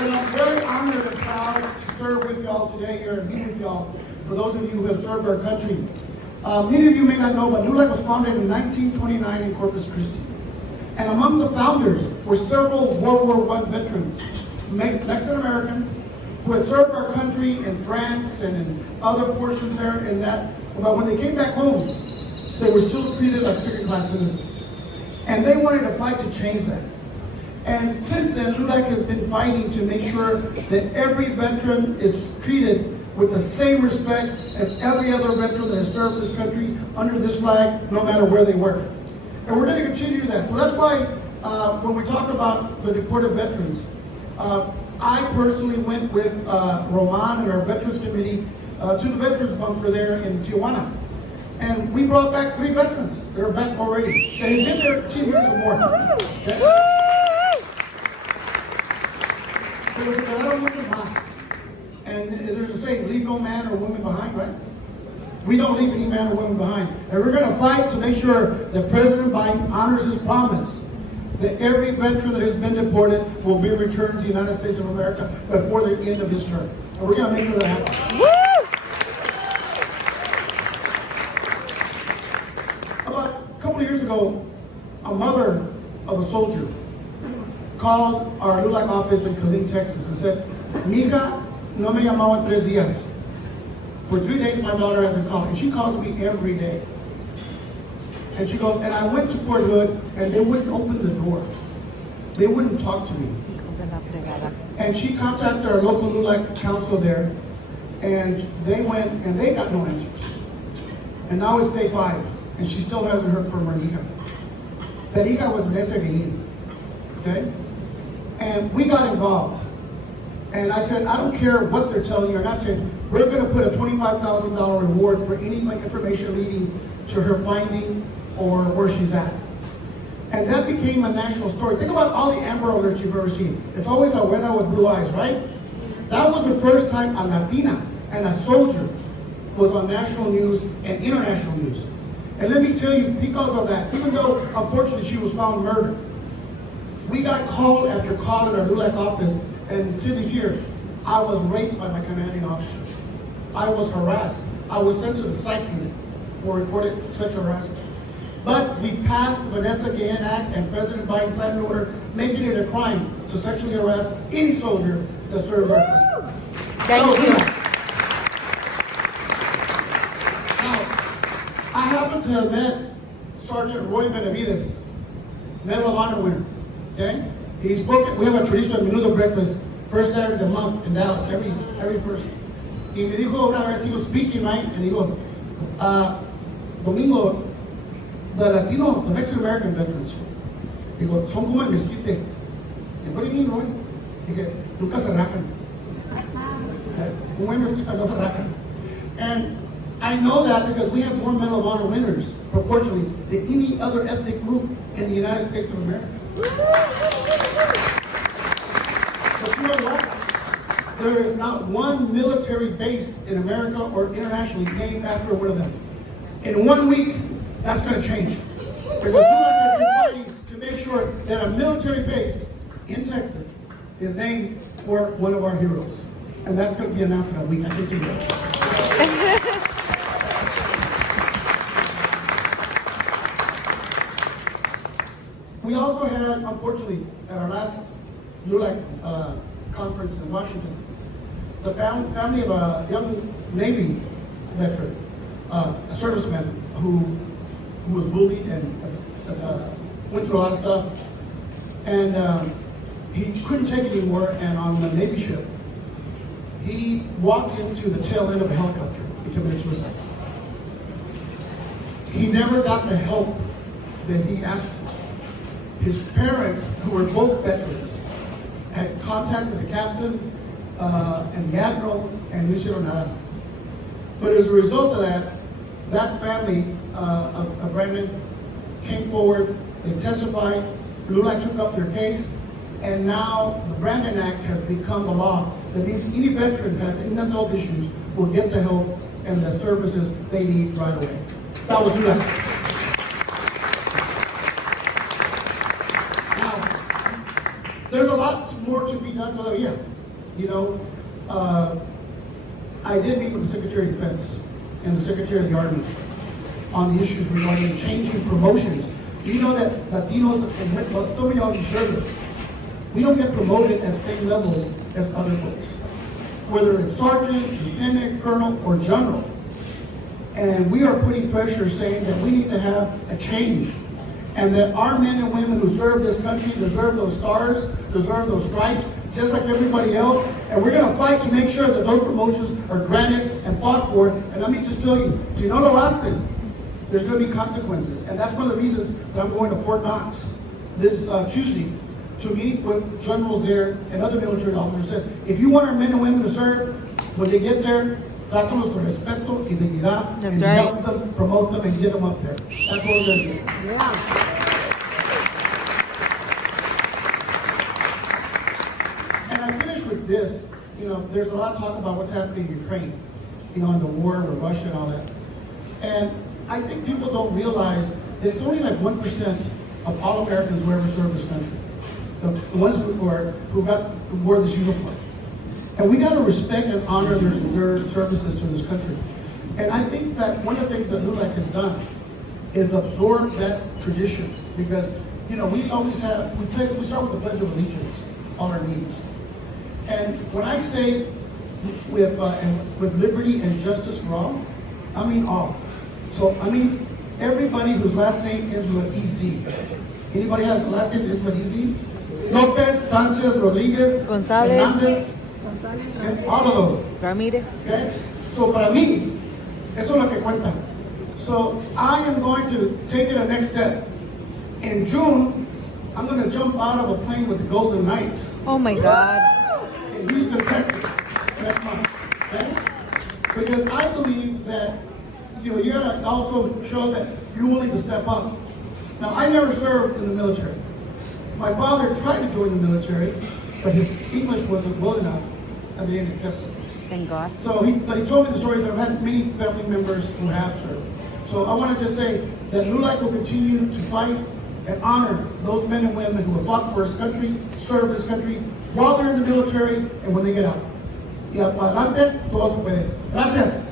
And I'm very honored and proud to serve with y'all today here and be with y'all. For those of you who have served our country, many of you may not know, but LULAC was founded in 1929 in Corpus Christi. And among the founders were several World War I veterans, Mexican Americans, who had served our country in France and in other portions there in that. But when they came back home, they were still treated like second-class citizens. And they wanted to fight to change that. And since then, LULAC has been fighting to make sure that every veteran is treated with the same respect as every other veteran that has served this country under this flag, no matter where they work. And we're going to continue that. So that's why when we talk about the deported veterans, I personally went with Roman and our Veterans Committee to the Veterans Bunker there in Tijuana. And we brought back 3 veterans. They're back already. They've been there 10 years or more. Okay? And there's a saying, leave no man or woman behind, right? We don't leave any man or woman behind. And we're going to fight to make sure that President Biden honors his promise that every veteran that has been deported will be returned to the United States of America before the end of his term. And we're going to make sure that happens. About a couple of years ago, a mother of a soldier called our LULAC office in Killeen, Texas, and said, "Mija, no me llamaban 3 días. For 3 days, my daughter hasn't called." And she calls me every day. And she goes, and I went to Fort Hood, and they wouldn't open the door. They wouldn't talk to me. And she contacted our local LULAC council there, and they went, and they got no answers. And now it's day 5, and she still hasn't heard from her hija. That hija was Vanessa Guilin, okay? And we got involved. And I said, I don't care what they're telling you or not saying, we're going to put a $25,000 reward for any information leading to her finding or where she's at. And that became a national story. Think about all the Amber Alerts you've ever seen. It's always a winner with blue eyes, right? That was the first time a Latina and a soldier was on national news and international news. And let me tell you, because of that, even though unfortunately she was found murdered, we got call after call in our LULAC office, and Cindy's here. I was raped by my commanding officer. I was harassed. I was sent to the psych unit for reported sexual harassment. But we passed the Vanessa Guillen Act and President Biden signed an order making it a crime to sexually harass any soldier that serves our country. Thank you. Now, I happen to have met Sergeant Roy Benavides, Medal of Honor winner. Okay? He spoke. We have a chorizo and menudo breakfast first Saturday of the month in Dallas, every person. Y me dijo una vez, he was speaking, right? And he goes, Domingo, the Latino, the Mexican American veterans, he goes, son como el mezquite. And what do you mean, Roy? Dije, nunca se rajan. Un buen mezquita no se rajan. And I know that because we have more Medal of Honor winners, proportionally, than any other ethnic group in the United States of America. But you know what? There is not one military base in America or internationally named after one of them. In 1 week, that's going to change. Because we're fighting to make sure that a military base in Texas is named for one of our heroes. And that's going to be announced in a week. I think you know. We also had, unfortunately, at our last LULAC conference in Washington, the family of a young Navy veteran, a serviceman who was bullied and went through a lot of stuff. And he couldn't take it anymore, and on the Navy ship, he walked into the tail end of a helicopter and committed suicide. He never got the help that he asked for. His parents, who were both veterans, had contacted the captain and the admiral and no hicieron nada. But as a result of that, that family of Brandon came forward, they testified, LULAC took up their case, and now the Brandon Act has become the law. That means any veteran who has any mental health issues will get the help and the services they need right away. That was LULAC. There's a lot more to be done todavía. You know, I did meet with the Secretary of Defense and the Secretary of the Army on the issues regarding changing promotions. You know that Latinos and so many of you service, we don't get promoted at the same level as other folks. Whether it's sergeant, lieutenant, colonel, or general. And we are putting pressure saying that we need to have a change. And that our men and women who serve this country deserve those stars, deserve those stripes, just like everybody else. And we're going to fight to make sure that those promotions are granted and fought for. And let me just tell you, si no lo hacen, there's going to be consequences. And that's one of the reasons that I'm going to Fort Knox this Tuesday to meet with generals there and other military officers. Said, if you want our men and women to serve, when they get there, trátalos con respeto y dignidad. That's and right. help them, promote them, and get them up there. That's what we're going to do. Yeah. And I finish with this. You know, there's a lot of talk about what's happening in Ukraine, you know, in the war with Russia and all that. And I think people don't realize that it's only like 1% of all Americans who ever served this country. The ones who wore this uniform. And we got to respect and honor their services to this country. And I think that one of the things that LULAC has done is absorb that tradition. Because, you know, we always have, we start with the Pledge of Allegiance on our knees. And when I say with liberty and justice for all, I mean all. So I mean everybody whose last name ends with EZ. Anybody has a last name that ends with EZ? Lopez, Sanchez, Rodriguez, Gonzalez. Hernandez, and all of those. Ramirez. Okay? So para mí, eso es lo que cuenta. So I am going to take it a next step. In June, I'm going to jump out of a plane with the Golden Knights Oh my God. in Houston, Texas, next month. Okay? Because I believe that you gotta also show that you're willing to step up. Now, I never served in the military. My father tried to join the military, but his English wasn't well enough, and they didn't accept him. Thank God. So he told me the stories that I've had many family members who have served. So I wanted to say that LULAC will continue to fight and honor those men and women who have fought for this country, served this country, while they're in the military and when they get out. Y para adelante, todo se puede. Gracias.